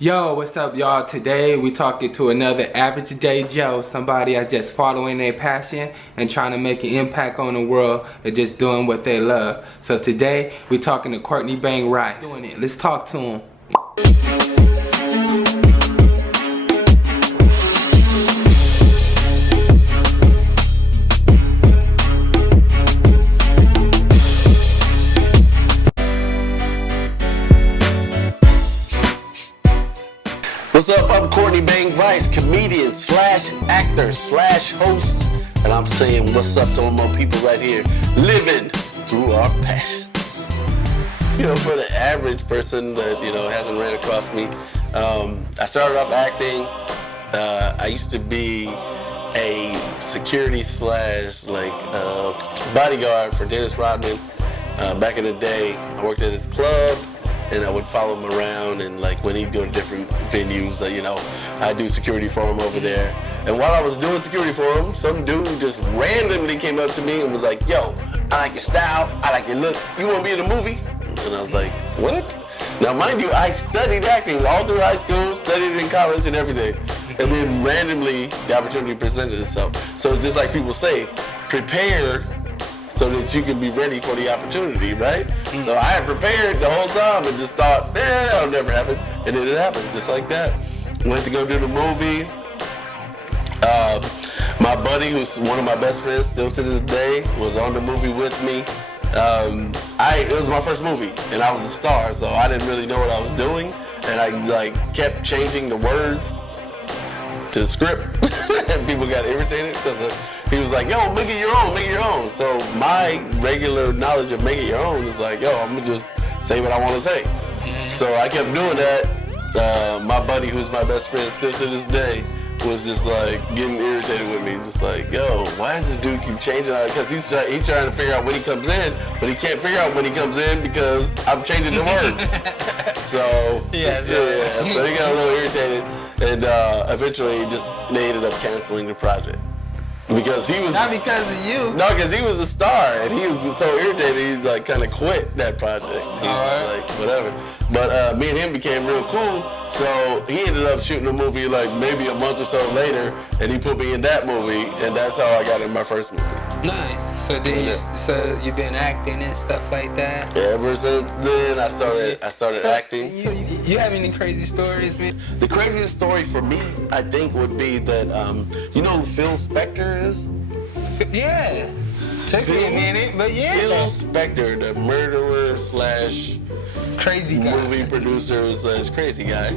Yo, what's up, y'all? Today we talking to another average day Joe, somebody that's just following their passion and trying to make an impact on the world and just doing what they love. So today we talking to Courtney Bang Rice. Doing it. Let's talk to him. What's up? I'm Courtney Bang Rice, comedian slash actor slash host, and I'm saying what's up to all my people right here, living through our passions. You know, for the average person that, you know, hasn't ran across me, I started off acting. I used to be a security slash bodyguard for Dennis Rodman. Back in the day, I worked at his club. And I would follow him around, and like when he'd go to different venues, you know, I'd do security for him over there. And while I was doing security for him, some dude just randomly came up to me and was like, "Yo, I like your style, I like your look. You want to be in a movie?" And I was like, "What?" Now, mind you, I studied acting all through high school, studied it in college and everything. And then randomly, the opportunity presented itself. So it's just like people say, prepare so that you can be ready for the opportunity, right? Mm-hmm. So I had prepared the whole time and just thought, that'll never happen. And then it happened, just like that. Went to go do the movie. My buddy, who's one of my best friends still to this day, was on the movie with me. It was my first movie, and I was a star, so I didn't really know what I was doing. And I kept changing the words to the script, and people got irritated because he was like, "Yo, make it your own, make it your own." So my regular knowledge of make it your own is like, "Yo, I'm gonna just say what I want to say." So I kept doing that. My buddy, who's my best friend still to this day, was just like getting irritated with me, just like, "Yo, why does this dude keep changing it?" Because he's trying to figure out when he comes in, but he can't figure out when he comes in because I'm changing the words. So so he got a little irritated, and eventually they ended up canceling the project because he was not because of you. No, because he was a star, and he was so irritated. He's like kind of quit that project. He was like whatever. But me and him became real cool, so he ended up shooting a movie like maybe a month or so later, and he put me in that movie, and that's how I got in my first movie. Nice. So then you've been acting and stuff like that? Yeah, ever since then I started acting. You have any crazy stories, man? The craziest story for me, I think, would be that you know who Phil Spector is? Yeah. Took me a minute, but yeah. Phil Spector, the murderer slash crazy guy. Movie producer slash crazy guy.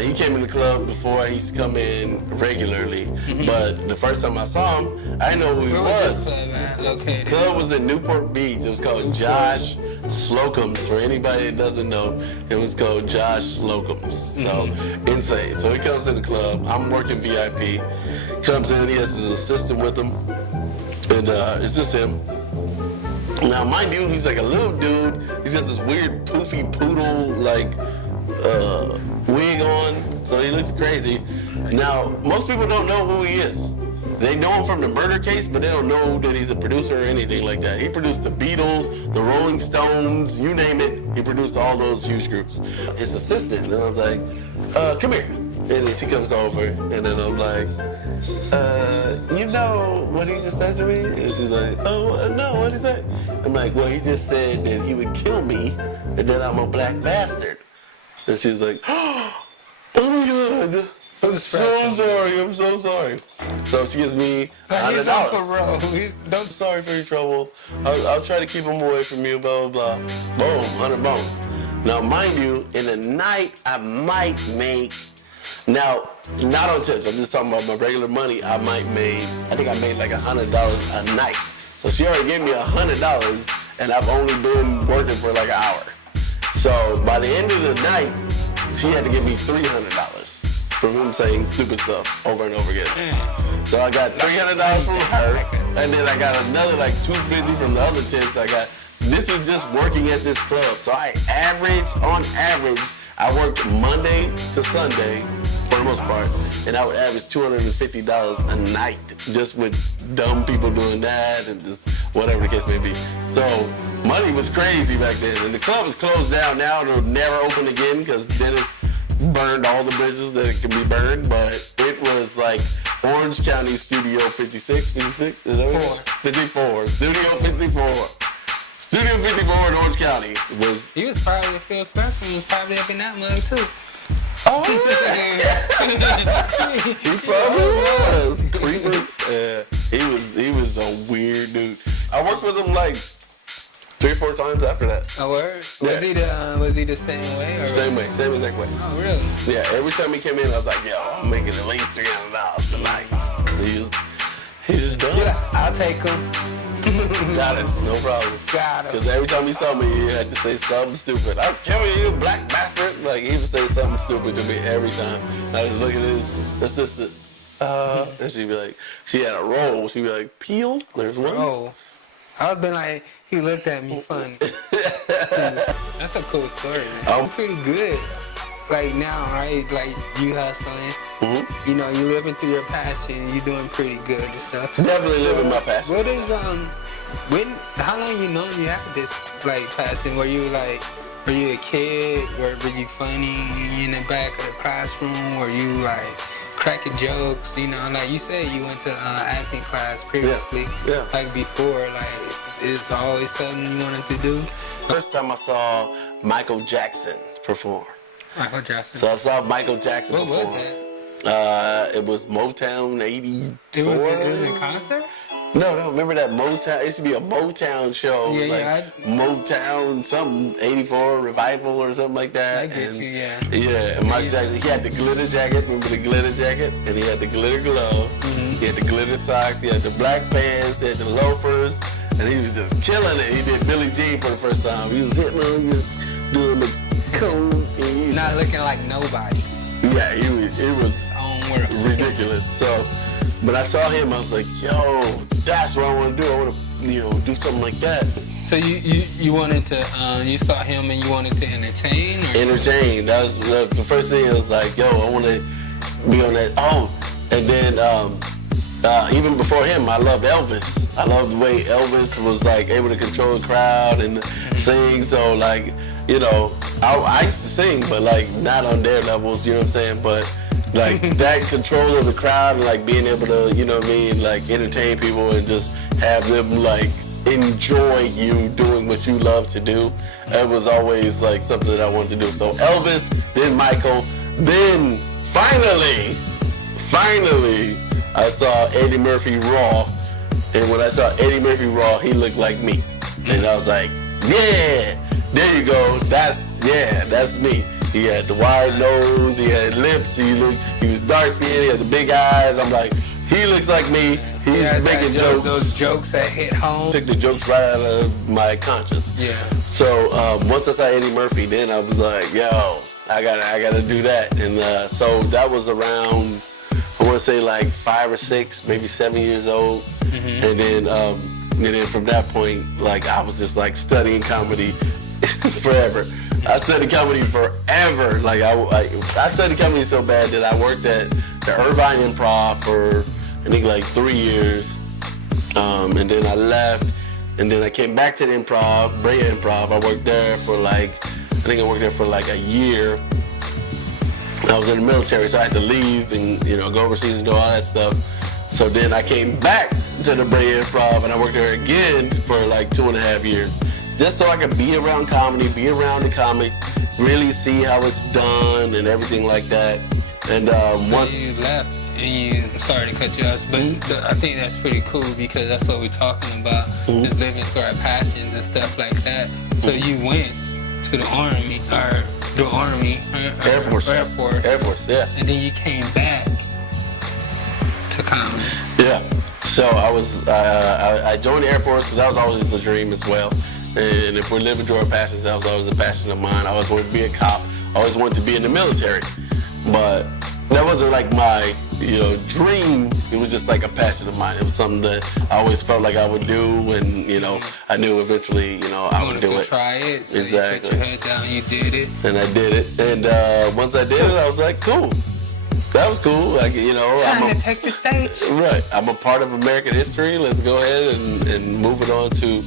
He came in the club before. I used to come in regularly, but the first time I saw him, I didn't know who he was. Where was this club, man? Located? The club was in Newport Beach. It was called Josh Slocum's. For anybody that doesn't know, it was called Josh Slocum's. So insane. So he comes in the club. I'm working VIP. Comes in. He has his assistant with him, and it's just him. Now, mind you, he's like a little dude. He's got this weird poofy poodle wig on, so he looks crazy. Now, most people don't know who he is. They know him from the murder case, but they don't know that he's a producer or anything like that. He produced the Beatles, the Rolling Stones, you name it. He produced all those huge groups. His assistant, and I was like, come here. And then she comes over, and then I'm like, you know what he just said to me? And she's like, oh, no, what is that? I'm like, well, he just said that he would kill me, and that I'm a black bastard. And she was like, oh my God, I'm so sorry, I'm so sorry. So she gives me $100. I'm sorry for your trouble. I'll try to keep him away from you, blah, blah, blah. Boom, 100 bones. Now, mind you, in a night, I might make, now, not on tips, I'm just talking about my regular money, I think I made like $100 a night. So she already gave me $100, and I've only been working for like an hour. So by the end of the night, she had to give me $300 for him saying stupid stuff over and over again. So I got $300 from her, and then I got another like $250 from the other tips I got. This is just working at this club. So on average, I worked Monday to Sunday for the most part, and I would average $250 a night just with dumb people doing that and just whatever the case may be. So money was crazy back then, and the club is closed down now. It'll never open again because Dennis burned all the bridges that can be burned, but it was like Orange County Studio 56, 56, is that what it is? 54, Studio 54. Studio 54 in Orange County was... He was probably Phil Spencer. He was probably up in that mug too. Oh, yeah. He probably was. Creeper. Yeah, he was a weird dude. I worked with him like 3 or 4 times after that. Oh, word? Yeah. Was he the same way? Or Same way, same exact way. Oh, really? Yeah, every time he came in, I was like, yo, I'm making at least $300 tonight. He's just done. Yeah, I'll take him. Got it, no problem. Got him. Because every time he saw me, he had to say something stupid. I'm killing you, black bastard. Like, he would say something stupid to me every time. I just look at his assistant. And she'd be like, she had a roll. She'd be like, peel? There's one. Oh. I would've been like, he looked at me funny. That's a cool story, man. I'm pretty good. Like now, right? Like you hustling. Mm-hmm. You know, you living through your passion. You doing pretty good and stuff. Definitely living my passion. What is how long you known you had this like passion? Were you a kid? Were you funny in the back of the classroom? Were you like cracking jokes? You know, like you said, you went to acting class previously. Yeah. Like before, like it's always something you wanted to do. First time I saw Michael Jackson perform. Michael Jackson. So I saw Michael Jackson perform. What was that? It was Motown 84. It was a concert? No, remember that Motown? It used to be a Motown show. Yeah, Motown, something, 84 revival or something like that. I get you, yeah. Yeah, and Michael Jackson, he had the glitter jacket, remember the glitter jacket? And he had the glitter glove, He had the glitter socks, he had the black pants, he had the loafers, and he was just killing it. He did Billie Jean for the first time. He was hitting on you, doing the cone. Not looking like nobody. Yeah, it was ridiculous. So, but I saw him, I was like, yo, that's what I want to do. I want to, do something like that. So you wanted to, you saw him and you wanted to entertain? Or entertain. That was the first thing. I was like, yo, I want to be on that. Oh, and then even before him, I loved Elvis. I loved the way Elvis was like able to control the crowd and sing. So like, I used to sing, but like not on their levels, you know what I'm saying? But like that control of the crowd and like being able to, like entertain people and just have them like enjoy you doing what you love to do. It was always like something that I wanted to do. So Elvis, then Michael, then finally, I saw Eddie Murphy Raw. And when I saw Eddie Murphy Raw, he looked like me. And I was like, yeah, there you go. That's me. He had the wide nose, he had lips, he was dark skinned, he had the big eyes. I'm like, he looks like me. He's making jokes. Those jokes that hit home. Took the jokes right out of my conscience. Yeah. So once I saw Eddie Murphy, then I was like, yo, I gotta do that. And so that was around, I want to say like 5 or 6, maybe 7 years old. And then from that point, like I was just like studying comedy forever. I studied comedy forever. Like I studied comedy so bad that I worked at the Irvine Improv for I think like 3 years. And then I left, and then I came back to the Improv, Brea Improv. I worked there for like a year. I was in the military, so I had to leave and go overseas and do all that stuff. So then I came back to the Brea Improv, and I worked there again for like 2.5 years, just so I could be around comedy, be around the comics, really see how it's done and everything like that. And once you left, and I'm sorry to cut you off, but I think that's pretty cool because that's what we're talking about, just living through our passions and stuff like that. So you went to the Army, Air Force, yeah. And then you came back to comedy. Yeah. So I joined the Air Force because that was always a dream as well. And if we're living through our passions, that was always a passion of mine. I always wanted to be a cop. I always wanted to be in the military. But that wasn't like my dream. It was just like a passion of mine. It was something that I always felt like I would do, and I knew eventually I would do it. Try it. So exactly. You put your head down. You did it. And I did it. And once I did it, I was like, cool. That was cool. Like time to take the stage. Right. I'm a part of American history. Let's go ahead and move it on to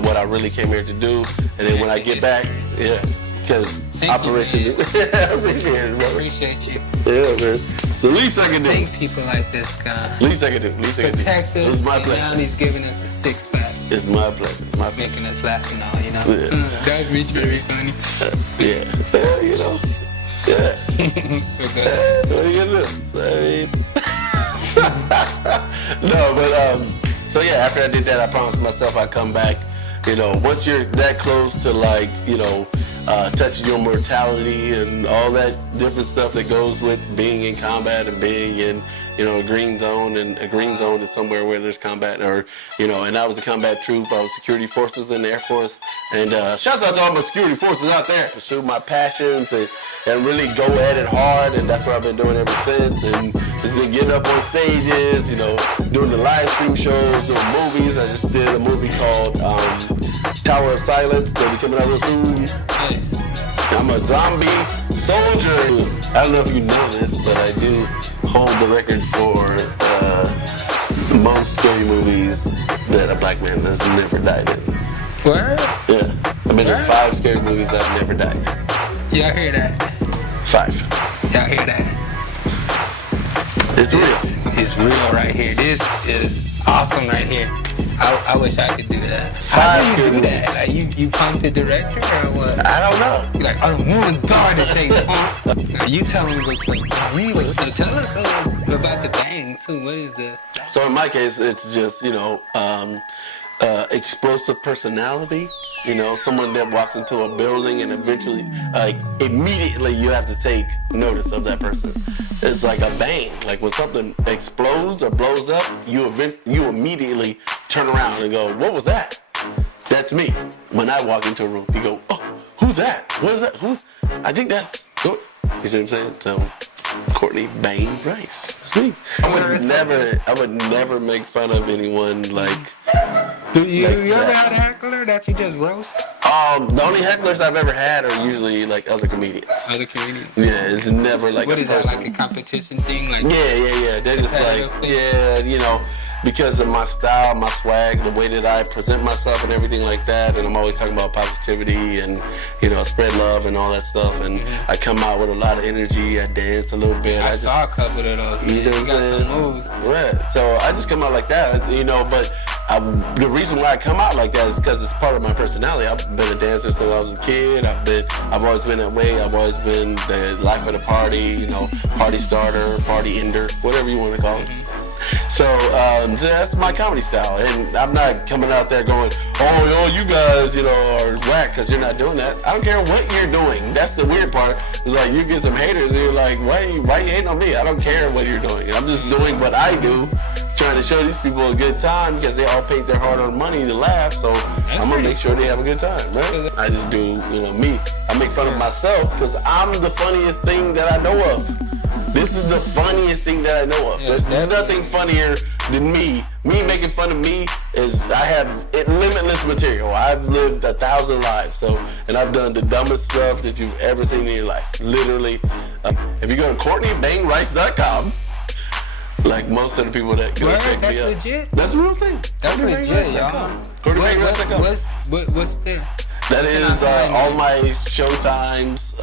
what I really came here to do. And then when I get back, because Operation. I appreciate it, brother. appreciate you. Yeah, man. It's the least I can do. Thank people like this guy. Least I can do. Least I can do. Protect us. It's my and pleasure. now he's giving us a six-pack. It's my pleasure. My pleasure. Making us laugh and all, you know. Yeah. That's really very funny. Yeah. You know. Yeah. What are you gonna do? No, but so yeah, after I did that, I promised myself I'd come back. You know, once you're that close to like, you know, touching your mortality and all that different stuff that goes with being in combat and being in, you know, a green zone, and a green zone is somewhere where there's combat, or, you know, and I was a combat troop, I was security forces in the Air Force, and shouts out to all my security forces out there to shoot my passions and really go at it hard, and that's what I've been doing ever since, and just been getting up on stages, you know, doing the live stream shows, doing movies. I just did a movie called Tower of Silence that'll be coming out real soon. Nice. I'm a zombie soldier. I don't know if you know this, but I do hold the record for the most scary movies that a black man has never died in. Word? Yeah. I've been in 5 scary movies that I've never died. Y'all hear that? 5. Y'all hear that? It's real. It's real right here. This is awesome right here. I wish I could do that. 5 How do you scary do that? movies. Like you punk the director or what? I don't know. You're like, I don't want to die to take punk. You tell him to go play. Tell us about the bang too. What is the? So in my case, it's just, you know, explosive personality. You know, someone that walks into a building and eventually, like, immediately you have to take notice of that person. It's like a bang. Like when something explodes or blows up, you immediately turn around and go, what was that? That's me. When I walk into a room, you go, oh, who's that? What is that? I think that's, you see what I'm saying? So, Courtney Bang Rice. It's me. I would never make fun of anyone like. Do you like ever had a heckler that you just roast? The only hecklers I've ever had are usually like other comedians. Other comedians? Yeah, it's never like what a is person. that, like a competition thing? Like Yeah. They're just like, yeah, you know, because of my style, my swag, the way that I present myself and everything like that, and I'm always talking about positivity and, you know, spread love and all that stuff, and I come out with a lot of energy, I dance a little bit. I saw a couple of those, man. You know what I'm got saying? some moves. Right, so I just come out like that, you know, but the reason why I come out like that is because it's part of my personality. I've been a dancer since I was a kid. I've always been that way. I've always been the life of the party, you know, party starter, party ender, whatever you want to call it. So that's my comedy style, and I'm not coming out there going, oh, you guys, you know, are whack because you're not doing that. I don't care what you're doing. That's the weird part. It's like you get some haters, and you're like, why you hating on me? I don't care what you're doing. I'm just doing what I do, trying to show these people a good time because they all paid their hard-earned money to laugh. So I'm gonna make sure they have a good time, right? I just do, you know, me. I make fun of myself because I'm the funniest thing that I know of. This is the funniest thing that I know of. There's nothing funnier than me. Me making fun of me is, I have limitless material. I've lived 1,000 lives, and I've done the dumbest stuff that you've ever seen in your life. Literally. If you go to CourtneyBangRice.com, like most of the people that go check me out. Legit? That's a real thing. That's legit, y'all. CourtneyBangRice.com. What's there? That is all my show times.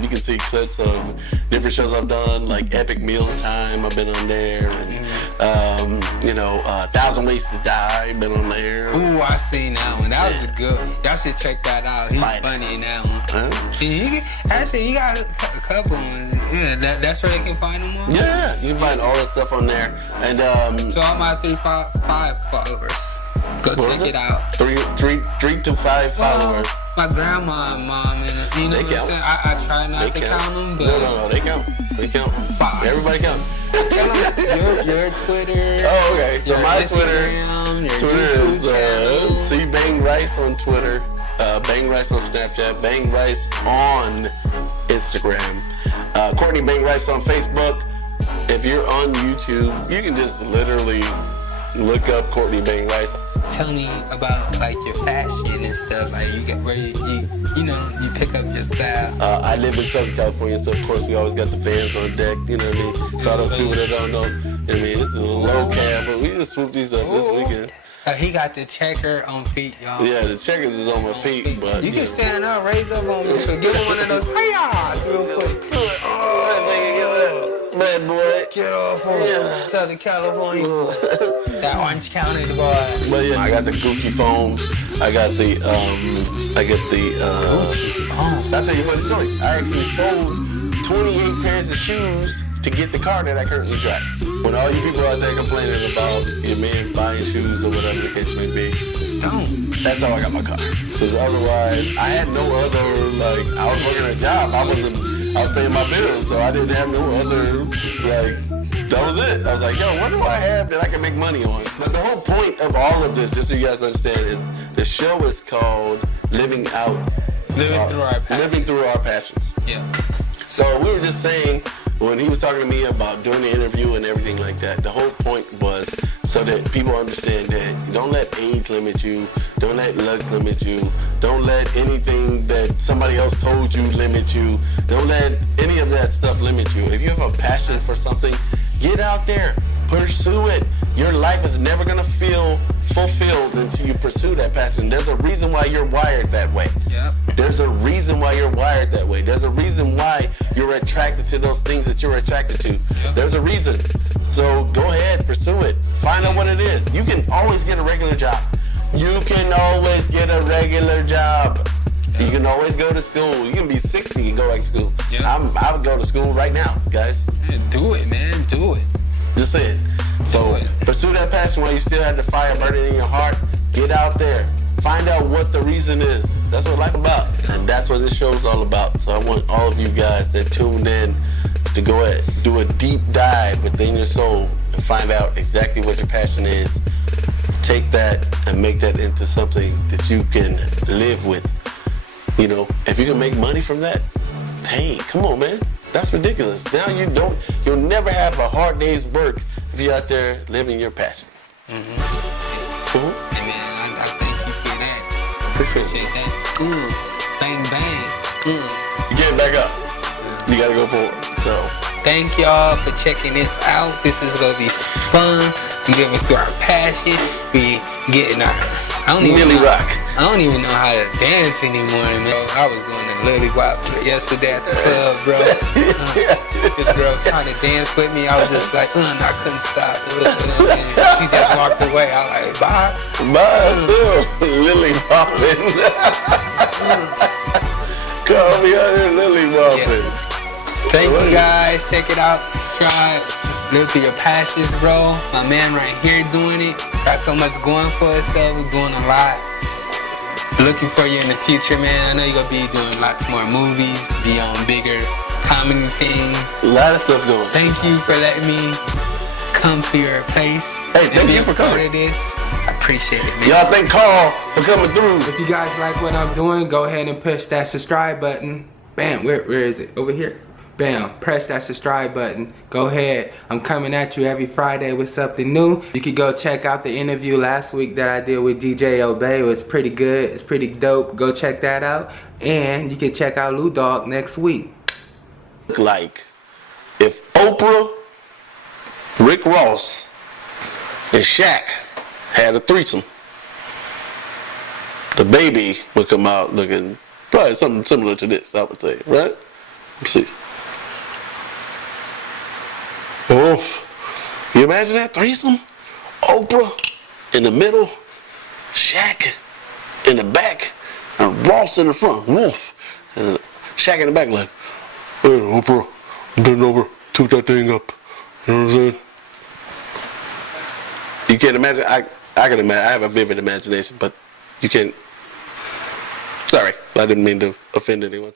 You can see clips of different shows I've done, like Epic Meal Time. I've been on there, and you know, 1,000 Ways to Die. Been on there. Ooh, I seen that one. That was a good one. Y'all should check that out. He's funny in that one. He got a couple ones. Yeah, that's where they can find him on. Yeah, you can find all that stuff on there. And to all my 3-5 followers. Go check it out. 3 to 5 followers. My grandma and mom, and you know what I'm saying? I try not to count them, but no, they count. They count. 5. Everybody counts. your Twitter. Oh, okay. So my Instagram, Twitter is channel. C Bang Rice on Twitter, Bang Rice on Snapchat, Bang Rice on Instagram, Courtney Bang Rice on Facebook. If you're on YouTube, you can just literally look up Courtney Bang Rice. Tell me about like your fashion and stuff. Like you get where you pick up your style. I live in Southern California, so of course we always got the fans on deck. You know what I mean? For all those people that don't know, I mean, this is a low cab, but we just swooped these up this weekend. He got the checker on feet, y'all. Yeah, the checkers is on my feet, but you can stand up, raise up on me, so give him one of those. Hey, real quick. bad boy. Get off on Southern California. That Orange County boy. But yeah, I got the Gucci phone. I got the Gucci phone. I'll tell you a funny story. I actually sold 28 pairs of shoes to get the car that I currently drive. When all you people out there complaining about your man buying shoes or whatever the case may be, that's how I got my car. Because otherwise, I had no other, like, I was working a job. I was paying my bills, so I didn't have no other, like, that was it. I was like, yo, what do I have that I can make money on? But the whole point of all of this, just so you guys understand, is the show is called Living Through Our Passions. Yeah. So we were just saying, when he was talking to me about doing the interview and everything like that, the whole point was so that people understand that you don't let age limit you, don't let looks limit you, don't let anything that somebody else told you limit you, don't let any of that stuff limit you. If you have a passion for something, get out there, pursue it. Your life is never gonna feel fulfilled until you pursue that passion. There's a reason why you're wired that way. Yep. There's a reason why you're wired that way. There's a reason why you're attracted to those things that you're attracted to. Yep. There's a reason. So go ahead, pursue it. Find out what it is. You can always get a regular job. You can always get a regular job. Yep. You can always go to school. You can be 60 and go back to school. Yep. I would go to school right now, guys. Man, do it, man. Do it. Just say it. So pursue that passion while you still have the fire burning in your heart. Get out there. Find out what the reason is. That's what life's about. And that's what this show is all about. So I want all of you guys that tuned in to go ahead, do a deep dive within your soul and find out exactly what your passion is. Take that and make that into something that you can live with. You know, if you can make money from that, hey, come on, man. That's ridiculous. Now you'll never have a hard day's work if you're out there living your passion. Cool? Hey man, I thank you for that. Appreciate that. Bang, bang. You get back up. You gotta go forward. So thank y'all for checking this out. This is gonna be fun. We living through our passion. We getting our I don't even know how to dance anymore, man. I was going to Lily Wop yesterday at the club, bro. This girl was trying to dance with me. I was just like, I couldn't stop. She just walked away. I was like, bye. Bye, still. Lily Wopping. Call me out here, Lily Wopping. Yeah. Thank you guys. Check it out. Subscribe. Live through your passions, bro. My man right here doing it. Got so much going for us, though. We're doing a lot. Looking for you in the future, man. I know you're going to be doing lots more movies, be on bigger comedy things. A lot of stuff going. Thank you for letting me come to your place. Hey, thank you for coming. Of this. I appreciate it, man. Y'all thank Carl for coming through. If you guys like what I'm doing, go ahead and push that subscribe button. Bam, where is it? Over here? Bam, press that subscribe button. Go ahead. I'm coming at you every Friday with something new. You can go check out the interview last week that I did with DJ Obey. It was pretty good. It's pretty dope. Go check that out. And you can check out Lou Dog next week. Like if Oprah, Rick Ross, and Shaq had a threesome, the baby would come out looking probably something similar to this, I would say, right? Let's see. Oh, you imagine that threesome? Oprah in the middle, Shaq in the back, and Ross in the front. Woof. And Shaq in the back like, hey, Oprah, bend over, took that thing up. You know what I'm saying? You can't imagine. I can imagine. I have a vivid imagination, but you can't. Sorry, I didn't mean to offend anyone.